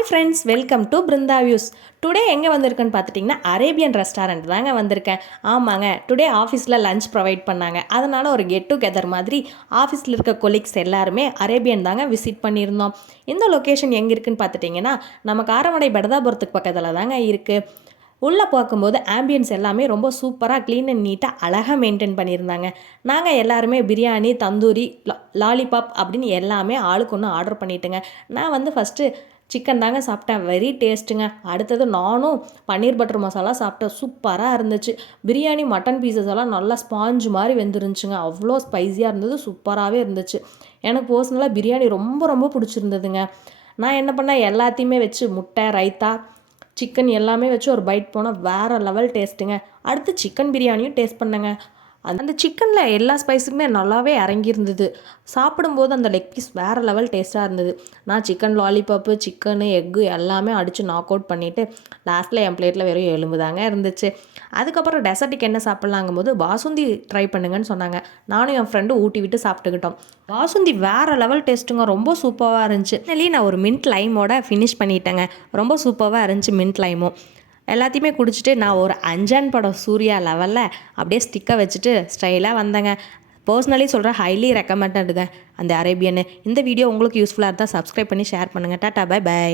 Hi friends, welcome to Brinda views. Today எங்கே வந்திருக்குன்னு பார்த்துட்டிங்கன்னா அரேபியன் ரெஸ்டாரண்ட் தாங்க வந்திருக்கேன். ஆமாங்க, டுடே ஆஃபீஸில் லஞ்ச் ப்ரொவைட் பண்ணாங்க. அதனால் ஒரு கெட் டுகெதர் மாதிரி ஆஃபீஸில் இருக்க கொலீக்ஸ் எல்லாருமே அரேபியன் தாங்க விசிட் பண்ணியிருந்தோம். இந்த லொக்கேஷன் எங்கே இருக்குன்னு பார்த்துட்டிங்கன்னா நம்ம காரமடை பெடதாபுரத்துக்கு பக்கத்தில் தாங்க இருக்குது. உள்ளே பார்க்கும்போது ஆம்பியன்ஸ் எல்லாமே ரொம்ப சூப்பராக க்ளீன் அண்ட் நீட்டாக அழகாக மெயின்டைன் பண்ணியிருந்தாங்க. நாங்கள் எல்லாருமே பிரியாணி, தந்தூரி, லாலிபாப் அப்படின்னு எல்லாமே ஆளுக்கு ஒன்று ஆர்டர் பண்ணிட்டேங்க. நான் வந்து ஃபஸ்ட்டு சிக்கன் தாங்க சாப்பிட்டேன். வெரி டேஸ்ட்டுங்க. அடுத்தது நானும் பன்னீர் பட்டர் மசாலா சாப்பிட்டேன். சூப்பராக இருந்துச்சு. பிரியாணி, மட்டன் பீசஸ் எல்லாம் நல்லா ஸ்பாஞ்சு மாதிரி வெந்துருந்துச்சுங்க. அவ்வளோ ஸ்பைஸியாக இருந்தது, சூப்பராகவே இருந்துச்சு. எனக்கு பர்சனலாக பிரியாணி ரொம்ப ரொம்ப பிடிச்சிருந்ததுங்க. நான் என்ன பண்ணேன், எல்லாத்தையுமே வச்சு முட்டை, ரைத்தா, சிக்கன் எல்லாமே வச்சு ஒரு பைட் போனால் வேறு லெவல் டேஸ்ட்டுங்க. அடுத்து சிக்கன் பிரியாணியும் டேஸ்ட் பண்ணேங்க. அந்த சிக்கனில் எல்லா ஸ்பைஸுமே நல்லாவே இறங்கியிருந்தது. சாப்பிடும்போது அந்த லெக் பீஸ் வேறு லெவல் டேஸ்ட்டாக இருந்தது. நான் சிக்கன் லாலிபாப்பு, சிக்கனு, எக்கு எல்லாமே அடித்து நாக் அவுட் பண்ணிவிட்டு லாஸ்ட்டில் என் பிளேட்டில் வெறும் எலும்பு தாங்க இருந்துச்சு. அதுக்கப்புறம் டெசர்ட்டுக்கு என்ன சாப்பிட்லாங்கும்போது பாசுந்தி ட்ரை பண்ணுங்கன்னு சொன்னாங்க. நானும் என் ஃப்ரெண்டு ஊட்டி விட்டு சாப்பிட்டுக்கிட்டோம். பாசுந்தி வேறு லெவல் டேஸ்ட்டுங்க. ரொம்ப சூப்பராக இருந்துச்சு. நான் ஒரு மின்ட் லைமோட ஃபினிஷ் பண்ணிட்டேங்க. ரொம்ப சூப்பராக இருந்துச்சு மின்ட் லைமும். எல்லாத்தையுமே குடிச்சிட்டு நான் ஒரு அஞ்சான் படம் சூர்யா லெவலில் அப்படியே ஸ்டிக்கை வச்சுட்டு ஸ்டைலாக வந்தேங்க. பர்சனலி சொல்கிறேன், ஹைலி ரெக்கமெண்டடுங்க அந்த அரேபியன்னு. இந்த வீடியோ உங்களுக்கு யூஸ்ஃபுல்லாக இருந்தால் சப்ஸ்கிரைப் பண்ணி ஷேர் பண்ணுங்கள். டாட்டா, பை பை.